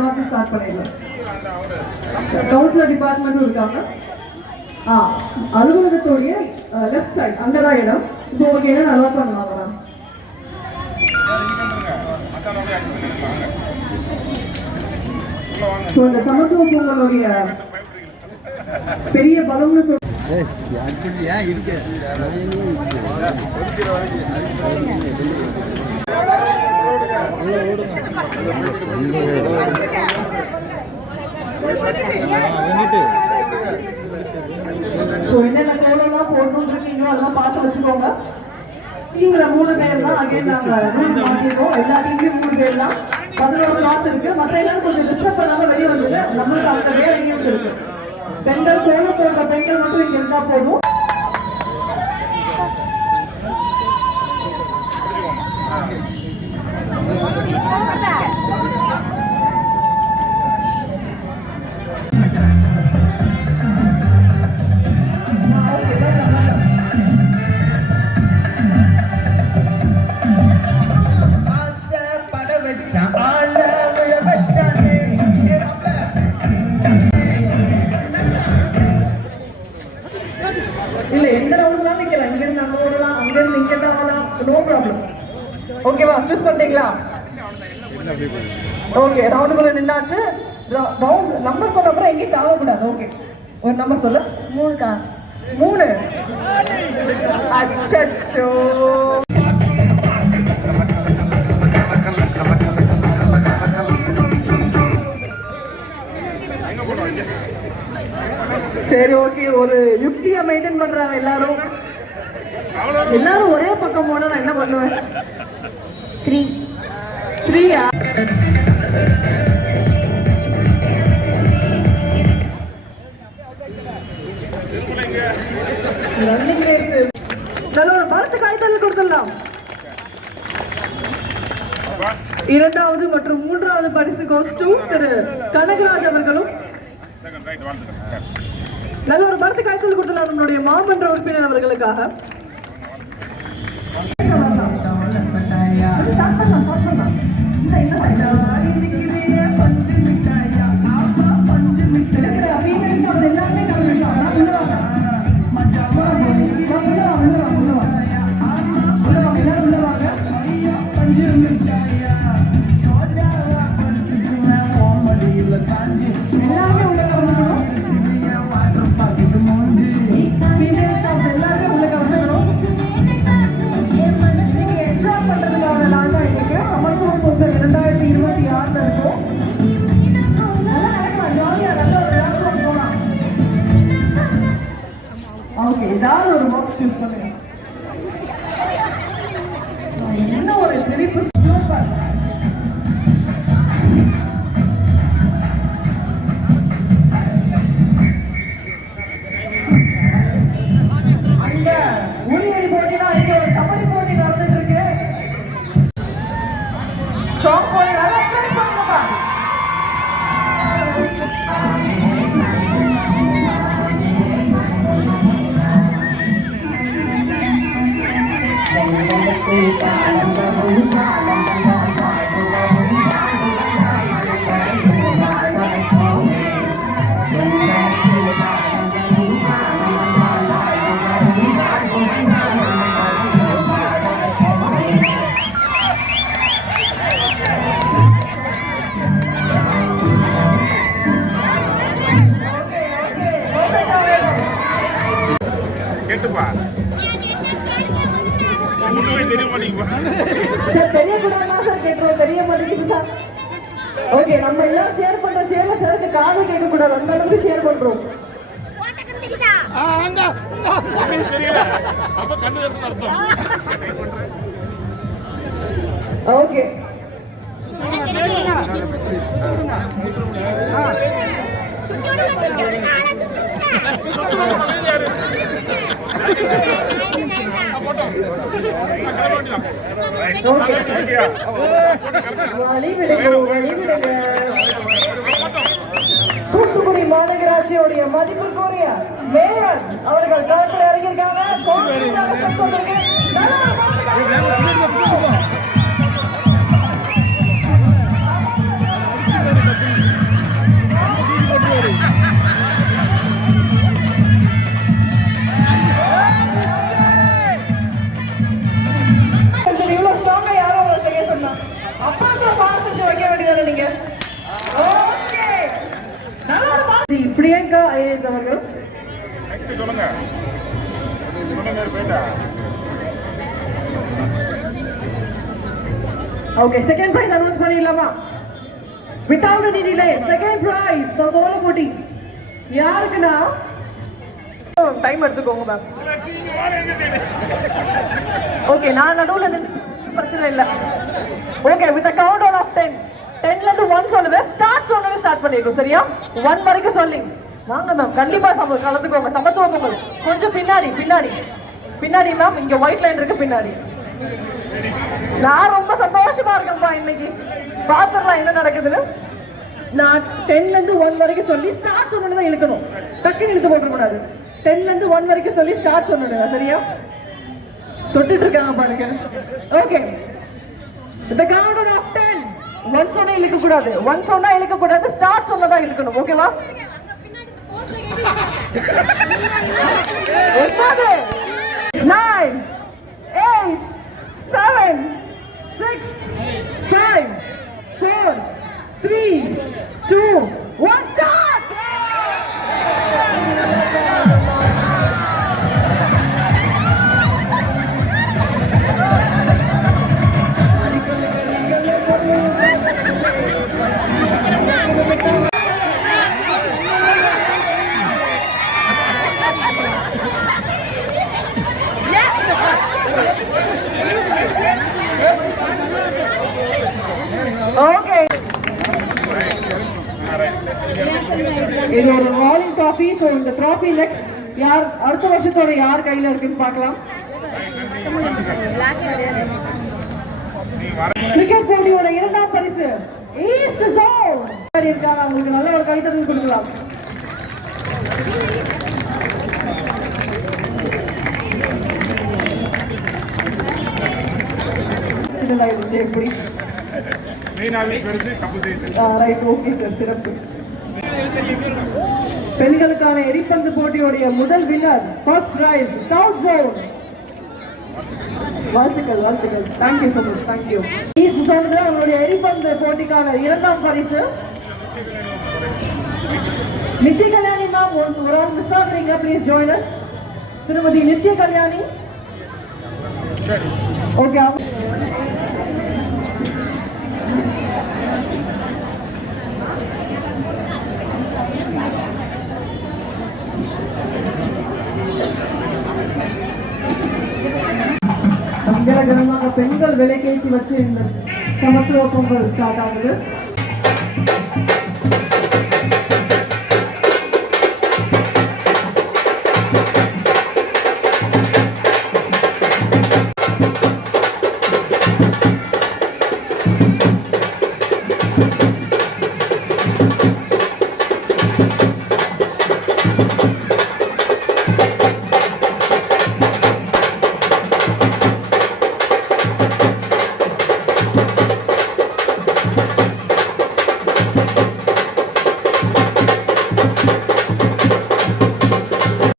Process start பண்ணிடலாம். Councillor டிபார்ட்மெண்ட்டும் இருக்காங்க. அலுவலகத்துடைய left side அங்கதான் இடம். இப்போ உங்களுக்கு என்ன நல்லா பண்ணலாம் மேம்? ஸோ இந்த சமத்துவ பொங்கலுடைய பெரிய பலம்னு சொல்ல என்னென்ன கோலம்லாம் போடணும்னு இருக்கீங்களோ அதெல்லாம் பார்த்து வச்சுக்கோங்க. டீம்ல 3 பேர் தான். அகைன் நாங்க மாற்றிருக்கோம். எல்லா டீம்லயும் 3 பேர் தான். 11 ஸ்லாட்ஸ் இருக்கு. மற்ற எல்லாரும் கொஞ்சம் டிஸ்டர்ப் பண்ணாம வெளியே வந்துட்டு நம்மளுக்கு அந்த வேற எங்கேயும் இருக்கு. பெண்கள் கோலம் போடுற பெண்கள் மட்டும் இங்க இருந்தா போதும். இல்ல எந்த ரவுண்ட்லாம் நிக்கலாம். இங்க இருந்து அங்க ஓடலாம், அங்க இருந்து இங்க தான் ஓடலாம். No problem. ஓகேவா? சூஸ் பண்ணிட்டீங்களா? ஓகே, ரவுண்டுக்குள்ள நின்னாச்சு. ரவுண்ட் நம்பர் சொன்ன அப்புறம் எங்கேயும் தாவக்கூடாது. ஓகே, ஒரு நம்பர் சொல்லு. 3 3. அச்சோ, சரி ஓகே. ஒரு யுக்தியை மெயின்டைன் பண்றாங்க எல்லாரும். ஒரே பக்கம் போனா நான் என்ன பண்ணுவேன்? 3 நல்ல ஒரு மரத்து காய்தல் கொடுத்துடலாம். 2வது மற்றும் 3வது பரிசு கோஸ்ட் திரு கனகராஜ் அவர்களும். நல்ல ஒரு மரத்து காய்ச்சல் கொடுத்துலாம் நம்மளுடைய மாமன்ற உறுப்பினர் அவர்களுக்காக. ஏதாவது ஒரு பாக்ஸ் யூஸ் பண்ணுங்க. என்ன ஒரு சிரிப்பு. அங்க ஊழியடி போட்டினா இங்க ஒரு கபடி போட்டி நடந்துட்டு இருக்கு. சாங் போய் நல்லா ப்ளே பண்ணுங்க. கேட்டுப்பா தெரிய மாட்டேங்குது. ஓகே, நம்ம எல்லாம் ஷேர் பண்ற ஷேர்ல சாருக்கு காது கேட்க கூடாது. அந்த அளவுக்கு ஷேர் பண்றோம். ஓகே, தூத்துக்குடி மாநகராட்சியுடைய மதிப்புக்குரிய மேயர் அவர்கள் களத்தில் இறங்கியிருக்காங்க. அவர்கள். சொல்லுங்க போயிட்டா. ஓகே, செகண்ட் பிரைஸ் அனௌன்ஸ் பண்ணிடலாமா? Without any delay second prize கோல போட்டி யாருக்குன்னா, டைம் எடுத்துக்கோங்க மேம். ஓகே, நான் நடுவில் பிரச்சனை இல்லை. Okay, with a count down of 10, 10ல இருந்து 1 சொல்லுவேன். ஸ்டார்ட் பண்ணிருக்கோம், சரியா? 1 வரைக்கும் சொல்லி வாங்க மேம். கண்டிப்பா கலந்துக்கோங்க. சமத்துவ பொங்கல் கொஞ்சம் பின்னாடி மேம். இங்க ஒயிட் லைன் இருக்கு பின்னாடி. நான் ரொம்ப சந்தோஷமா இருக்கேன்ப்பா இன்னைக்கு. பாத்துடலாம் என்ன நடக்குதுன்னு. நான் 10ல இருந்து 1 வரைக்கும் சொல்லி ஸ்டார்ட் சொன்னதான் இழுக்கணும். டக்குன்னு இழுத்து போட்டுற கூடாது. 10ல இருந்து 1 வரைக்கும் சொல்லி ஸ்டார்ட் சொன்னது, சரியா? தொட்டுட்டு இருக்காங்க பாருங்க. Okay, the countdown of 10. 1 சொன்னா இழுக்க கூடாது. 1 சொன்னா இழுக்க கூடாது. ஸ்டார்ட் சொன்னதா இழுக்கணும். ஓகேவா? 9, 8, 7, 6, 5, 4, 3, 2, 1, start! ஓகே, இது ஒரு ராயல் ட்ராஃபி. ஸோ இந்த ட்ராஃபி நெக்ஸ்ட் யார் அடுத்த வருஷத்தோட யார் கையில இருக்குன்னு பார்க்கலாம். கிரிக்கெட் போட்டியோட 2ஆம் பரிசு ஈஸ்ட் ஜோன் இருக்காங்க. அவங்களுக்கு நல்ல ஒரு கைத்தறல் கொடுக்கலாம். எப்படி ரைட், ஓகே சார், சிறப்பு. பெண்களுக்கான எரிப்பந்து போட்டியோடைய முதல் winner, first prize south zone. வாழ்த்துக்கள். Thank you so much. Thank you. East ஜோனுக்கு அவங்களுடைய எரிப்பந்து போட்டிக்கான 2ஆம் பரிசு நித்ய கல்யாணி மேம். ஒரு ஆள் மிஸ் ஆகுறீங்க, ப்ளீஸ் ஜாயின் அஸ். திருமதி நித்ய கல்யாணி. ஓகே, மங்களகரமாக பெண்கள் விலை கேட்டி வச்சு இந்த சமத்துவ பொங்கல் ஸ்டார்ட் ஆகுது.